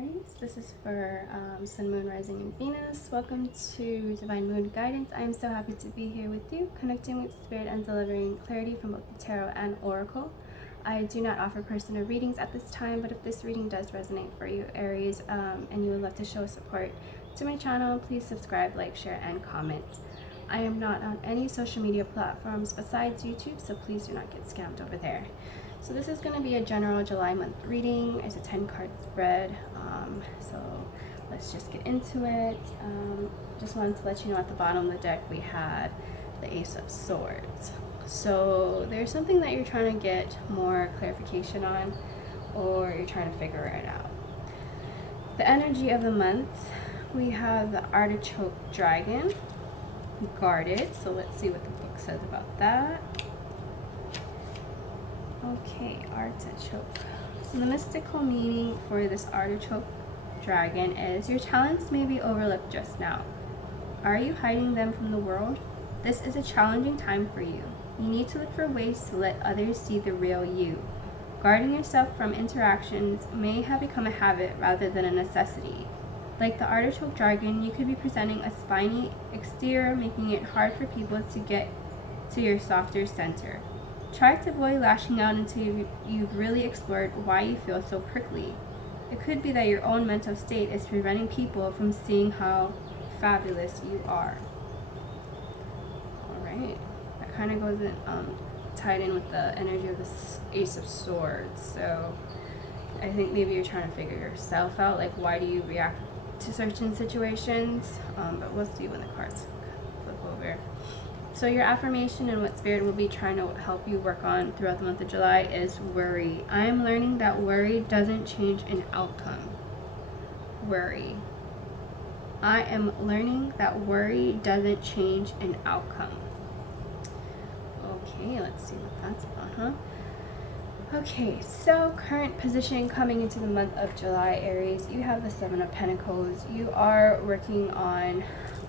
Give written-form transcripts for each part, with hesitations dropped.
Aries. This is for Sun, Moon, Rising, and Venus. Welcome to Divine Moon Guidance. I am so happy to be here with you, connecting with Spirit and delivering clarity from both the tarot and oracle. I do not offer personal readings at this time, but if this reading does resonate for you, Aries, and you would love to show support to my channel, please subscribe, like, share, and comment. I am not on any social media platforms besides YouTube, so please do not get scammed over there. So this is going to be a general July month reading. It's a 10-card spread, so let's just get into it. Just wanted to let you know at the bottom of the deck we had the Ace of Swords. So there's something that you're trying to get more clarification on, or you're trying to figure it out. The energy of the month, we have the Artichoke Dragon, guarded. So let's see what the book says about that. Okay, artichoke. So the mystical meaning for this artichoke dragon is your talents may be overlooked just now. Are you hiding them from the world? This is a challenging time for you. You need to look for ways to let others see the real you. Guarding yourself from interactions may have become a habit rather than a necessity. Like the artichoke dragon, you could be presenting a spiny exterior, making it hard for people to get to your softer center. Try to avoid lashing out until you've really explored why you feel so prickly. It could be that your own mental state is preventing people from seeing how fabulous you are. Alright, that kind of goes in, tied in with the energy of this Ace of Swords. So I think maybe you're trying to figure yourself out, like why do you react to certain situations, but we'll see when the cards flip over. So your affirmation and what Spirit will be trying to help you work on throughout the month of July is worry. I am learning that worry doesn't change an outcome. Worry. I am learning that worry doesn't change an outcome. Okay, let's see what that's about, Okay, so current position coming into the month of July, Aries, you have the Seven of Pentacles. You are working on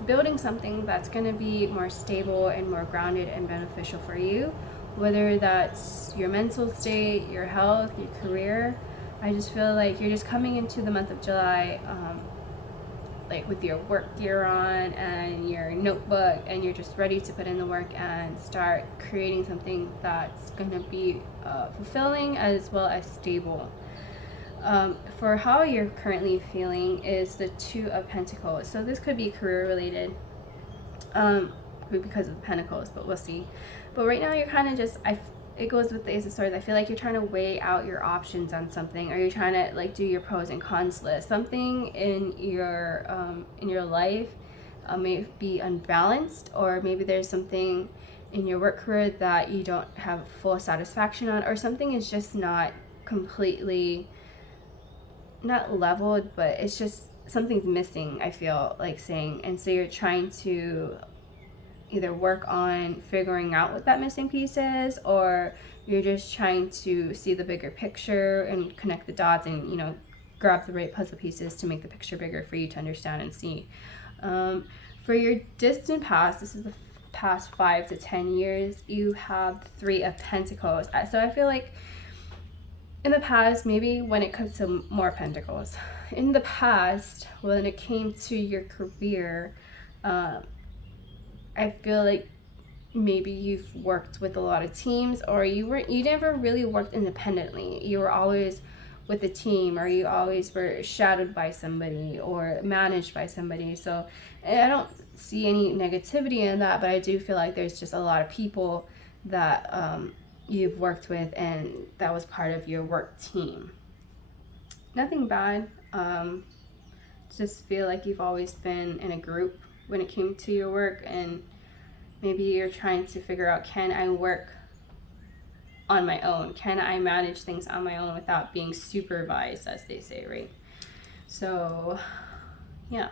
building something that's going to be more stable and more grounded and beneficial for you, whether that's your mental state, your health, your career. I just feel like you're just coming into the month of July like with your work gear on and your notebook, and you're just ready to put in the work and start creating something that's going to be fulfilling as well as stable. For how you're currently feeling is the Two of Pentacles. So this could be career related because of the Pentacles, but we'll see. But right now you're kind of just, it goes with the Ace of Swords. I feel like you're trying to weigh out your options on something, or you're trying to like do your pros and cons list. Something in your life may be unbalanced, or maybe there's something in your work career that you don't have full satisfaction on, or something is just not completely, not leveled, but it's just something's missing, I feel like saying. And so you're trying to either work on figuring out what that missing piece is, or you're just trying to see the bigger picture and connect the dots and, you know, grab the right puzzle pieces to make the picture bigger for you to understand and see. For your distant past, this is the past 5 to 10 years, you have the Three of Pentacles. So I feel like in the past, maybe when it comes to more Pentacles, in the past, when it came to your career, I feel like maybe you've worked with a lot of teams, or you never really worked independently. You were always with a team, or you always were shadowed by somebody or managed by somebody. So I don't see any negativity in that, but I do feel like there's just a lot of people that you've worked with and that was part of your work team. Nothing bad. Just feel like you've always been in a group when it came to your work, and maybe you're trying to figure out, can I work on my own? Can I manage things on my own without being supervised, as they say, right? So yeah.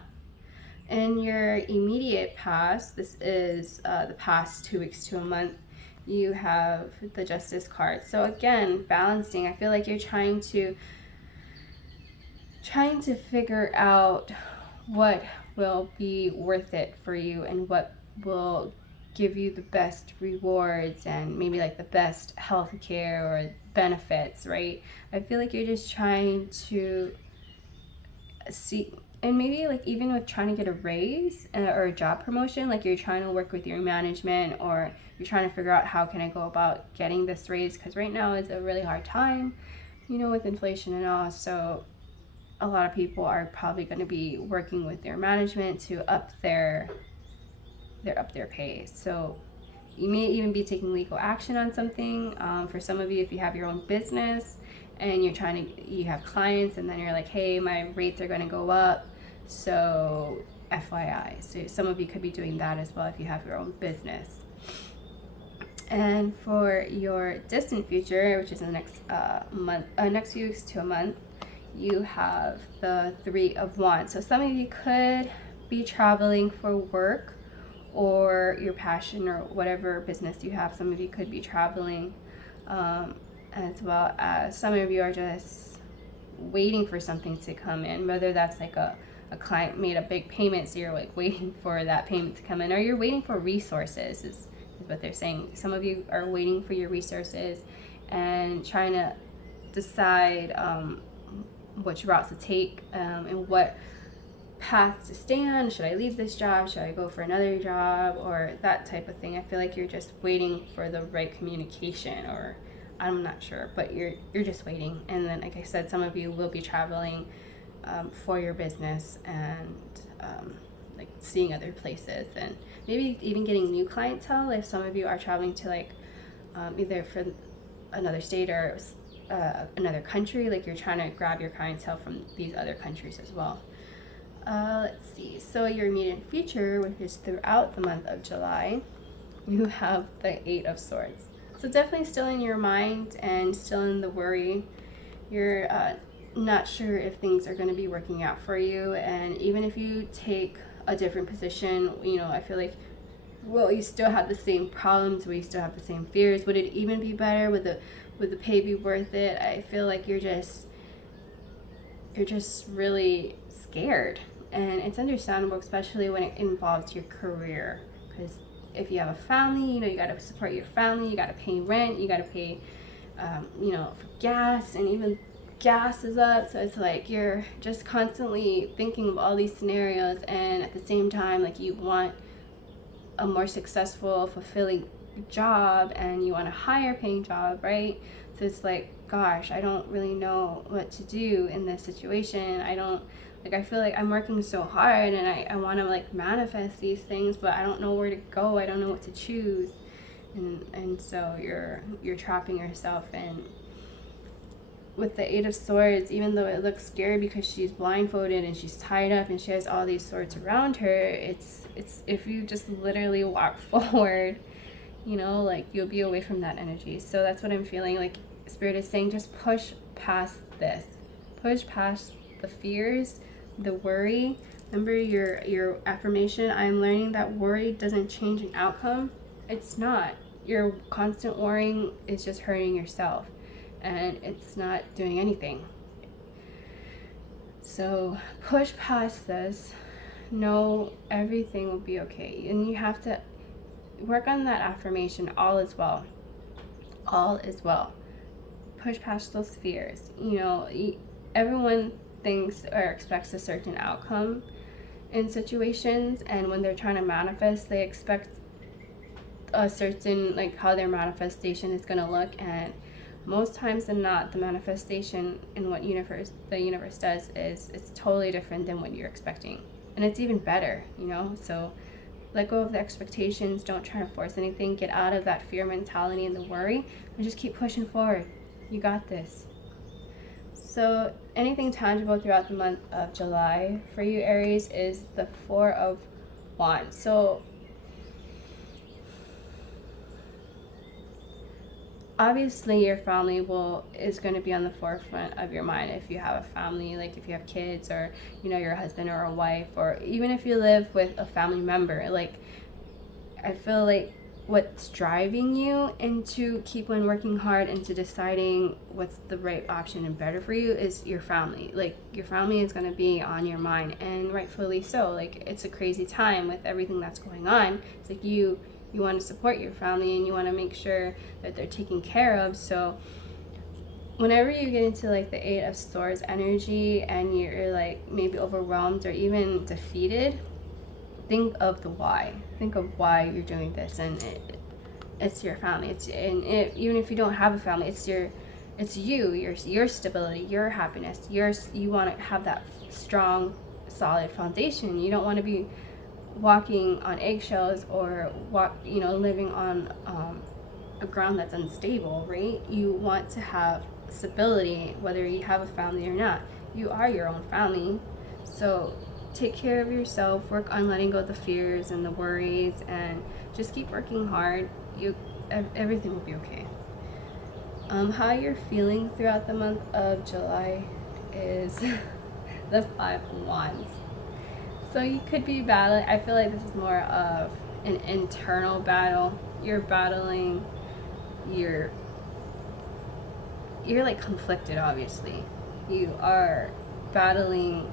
In your immediate past, this is the past 2 weeks to a month, you have the Justice card. So again, balancing. I feel like you're trying to figure out what will be worth it for you and what will give you the best rewards and maybe like the best health care or benefits, right? I feel like you're just trying to see, and maybe like even with trying to get a raise or a job promotion, like you're trying to work with your management, or you're trying to figure out how can I go about getting this raise, because right now is a really hard time, you know, with inflation and all. So a lot of people are probably going to be working with their management to up their pay. So you may even be taking legal action on something. For some of you, if you have your own business and you have clients, and then you're like, hey, my rates are going to go up, so FYI. So some of you could be doing that as well if you have your own business. And for your distant future, which is in the next few weeks to a month, you have the Three of Wands. So some of you could be traveling for work or your passion or whatever business you have. Some of you could be traveling, as well as some of you are just waiting for something to come in, whether that's like a client made a big payment, so you're like waiting for that payment to come in, or you're waiting for resources is what they're saying. Some of you are waiting for your resources and trying to decide which route to take, and what path to stay on. Should I leave this job? Should I go for another job? Or that type of thing. I feel like you're just waiting for the right communication, or I'm not sure, but you're just waiting. And then, like I said, some of you will be traveling for your business, and like seeing other places, and maybe even getting new clientele if some of you are traveling to like either for another state or another country, like you're trying to grab your clientele from these other countries as well. Let's see, so your immediate future, which is throughout the month of July, you have the Eight of Swords. So definitely still in your mind and still in the worry. You're not sure if things are going to be working out for you, and even if you take a different position, you know, I feel like, well, you still have the same problems, will you still have the same fears? Would it even be better? Would the pay be worth it? I feel like you're just really scared, and it's understandable, especially when it involves your career, because if you have a family, you know, you got to support your family, you got to pay rent, you got to pay you know, for gas, and even gas is up, so it's like you're just constantly thinking of all these scenarios, and at the same time, like, you want a more successful, fulfilling job, and you want a higher paying job, right? So it's like, gosh, I don't really know what to do in this situation. I feel like I'm working so hard, and I want to like manifest these things, but I don't know where to go. I don't know what to choose, and so you're trapping yourself. And with the Eight of Swords, even though it looks scary because she's blindfolded and she's tied up and she has all these swords around her, it's if you just literally walk forward, you know, like, you'll be away from that energy. So that's what I'm feeling like. Spirit is saying, just push past this, push past the fears, the worry. Remember your affirmation, I'm learning that worry doesn't change an outcome. It's not. Your constant worrying is just hurting yourself, and it's not doing anything. So push past this. Know everything will be okay, and you have to work on that affirmation, all is well. All is well. Push past those fears. You know, everyone thinks or expects a certain outcome in situations, and when they're trying to manifest, they expect a certain, like, how their manifestation is going to look, and most times than not, the manifestation in what the universe does is it's totally different than what you're expecting, and it's even better, you know. So let go of the expectations, don't try to force anything, get out of that fear mentality and the worry, and just keep pushing forward. You got this. So anything tangible throughout the month of July for you, Aries, is the Four of Wands. So obviously your family is going to be on the forefront of your mind if you have a family, like if you have kids, or, you know, your husband or a wife, or even if you live with a family member. Like, I feel like what's driving you into keep on working hard into deciding what's the right option and better for you is your family. Like, your family is going to be on your mind, and rightfully so. Like, it's a crazy time with everything that's going on. It's like you want to support your family, and you want to make sure that they're taken care of. So whenever you get into like the Eight of Swords energy and you're like maybe overwhelmed or even defeated, think of the why. Think of why you're doing this, and it's your family. Even if you don't have a family, it's your stability, your happiness. You want to have that strong, solid foundation. You don't want to be walking on eggshells or living on a ground that's unstable, right? You want to have stability, whether you have a family or not. You are your own family, so take care of yourself. Work on letting go of the fears and the worries, and just keep working hard. Everything will be okay. How you're feeling throughout the month of July is the Five of Wands. So you could be battling. I feel like this is more of an internal battle. You're battling. You're like conflicted, obviously. You are battling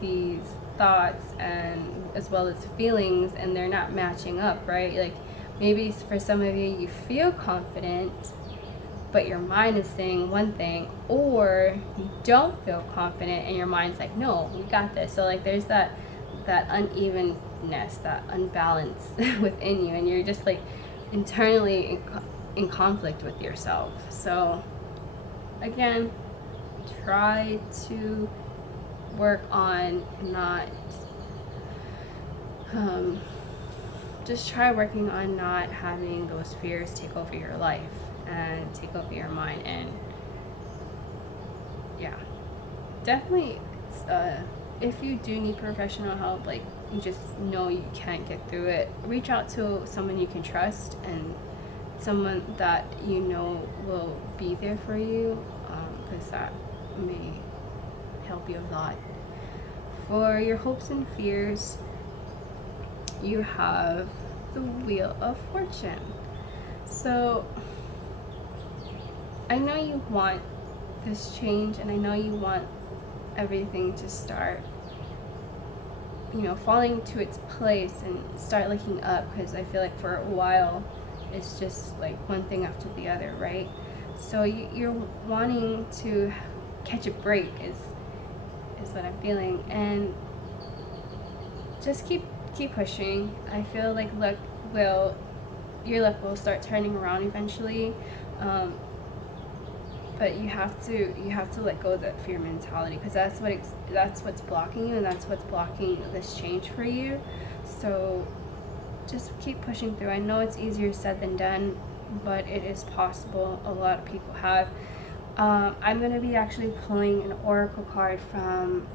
these thoughts and as well as feelings, and they're not matching up, right? Like maybe for some of you, you feel confident, but your mind is saying one thing, or you don't feel confident and your mind's like, no, we got this. So like there's that unevenness, that unbalance within you, and you're just like internally in conflict with yourself. So again, try to work on just try working on not having those fears take over your life and take over your mind. And yeah, definitely if you do need professional help, like you just know you can't get through it, reach out to someone you can trust and someone that you know will be there for you, because that may help you a lot. For your hopes and fears, you have the Wheel of Fortune. So I know you want this change, and I know you want everything to start falling to its place and start looking up, because I feel like for a while it's just like one thing after the other, right? So you're wanting to catch a break is what I'm feeling, and just keep pushing. I feel like your luck will start turning around eventually, but you have to let go of that fear mentality, because that's what's blocking you, and that's what's blocking this change for you. So just keep pushing through. I know it's easier said than done, but it is possible. A lot of people have. I'm going to be actually pulling an oracle card from,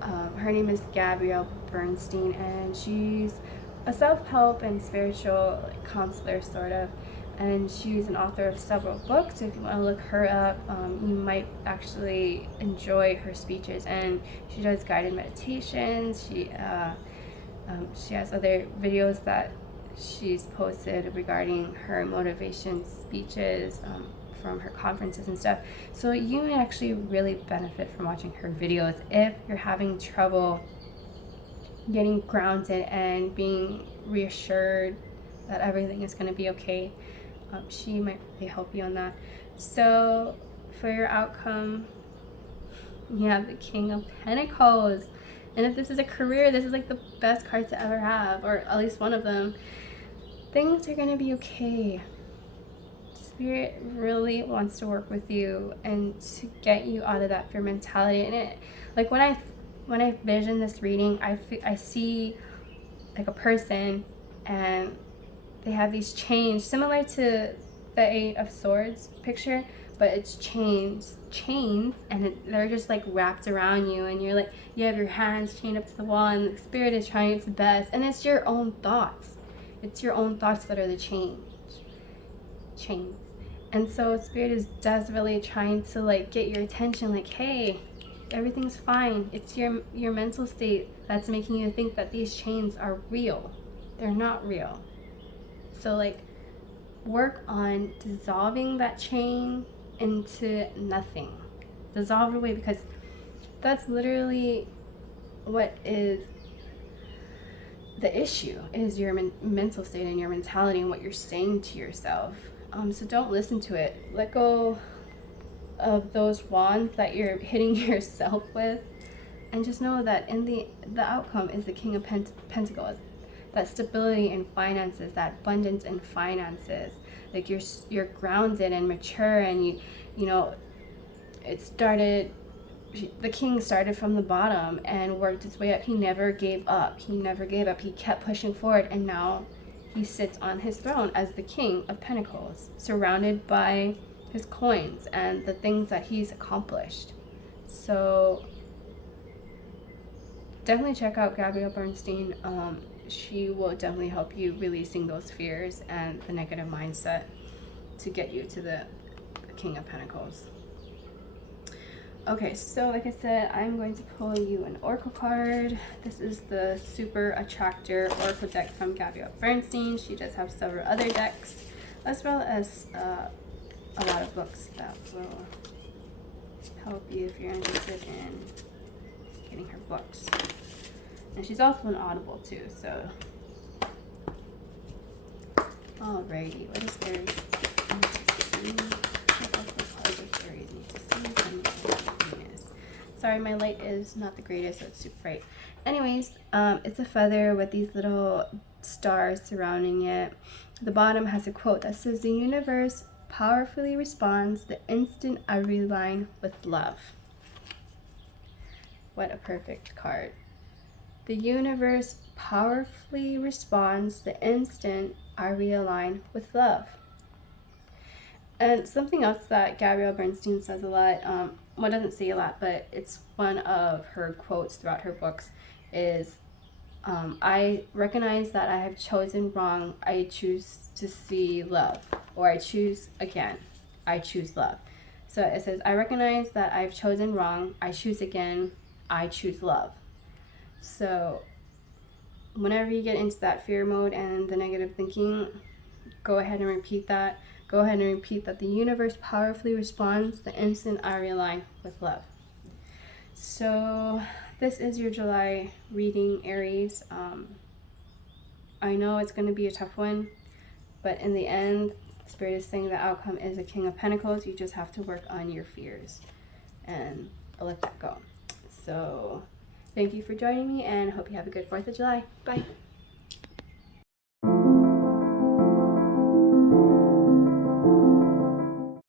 her name is Gabrielle Bernstein, and she's a self-help and spiritual counselor, sort of, and she's an author of several books. If you want to look her up, you might actually enjoy her speeches, and she does guided meditations. She has other videos that she's posted regarding her motivation speeches from her conferences and stuff. So you may actually really benefit from watching her videos if you're having trouble getting grounded and being reassured that everything is going to be okay. She might really help you on that. So for your outcome, you have the King of Pentacles. And if this is a career, this is like the best card to ever have, or at least one of them. Things are going to be okay. Spirit really wants to work with you and to get you out of that fear mentality. And it, like when I vision this reading, I see like a person, and they have these chains similar to the Eight of Swords picture, but it's chains, and they're just like wrapped around you, and you're like, you have your hands chained up to the wall, and the spirit is trying its best, and it's your own thoughts. It's your own thoughts that are the chains. And so spirit is desperately trying to like get your attention, like, hey, everything's fine. It's your mental state that's making you think that these chains are real. They're not real. So like, work on dissolving that chain into nothing. Dissolve it away, because that's literally what is the issue, is your mental state and your mentality and what you're saying to yourself. So don't listen to it. Let go of those wands that you're hitting yourself with, and just know that in the outcome is the King of Pentacles. That stability in finances, that abundance in finances. Like you're grounded and mature, and you know, it started, the king started from the bottom and worked his way up. He never gave up. He kept pushing forward, and now he sits on his throne as the King of Pentacles, surrounded by his coins and the things that he's accomplished. So definitely check out Gabrielle Bernstein. She will definitely help you releasing those fears and the negative mindset to get you to the King of Pentacles. Okay, so like I said, I'm going to pull you an oracle card. This is the Super Attractor Oracle deck from Gabrielle Bernstein. She does have several other decks, as well as a lot of books that will help you if you're interested in getting her books. And she's also an Audible too, so. Alrighty, what is Aries need to see? Sorry, my light is not the greatest, so it's super bright. Anyways, it's a feather with these little stars surrounding it. The bottom has a quote that says, "The universe powerfully responds the instant I realign with love." What a perfect card. The universe powerfully responds the instant I realign with love. And something else that Gabrielle Bernstein says a lot, well, doesn't say a lot, but it's one of her quotes throughout her books, is, I recognize that I have chosen wrong. I choose to see love. Or I choose again. I choose love. So it says, I recognize that I've chosen wrong. I choose again. I choose love. So whenever you get into that fear mode and the negative thinking, go ahead and repeat that. Go ahead and repeat that the universe powerfully responds the instant I realign with love. So this is your July reading, Aries. I know it's going to be a tough one, but in the end, Spirit is saying the outcome is a King of Pentacles. You just have to work on your fears and let that go. So thank you for joining me, and hope you have a good 4th of July. Bye.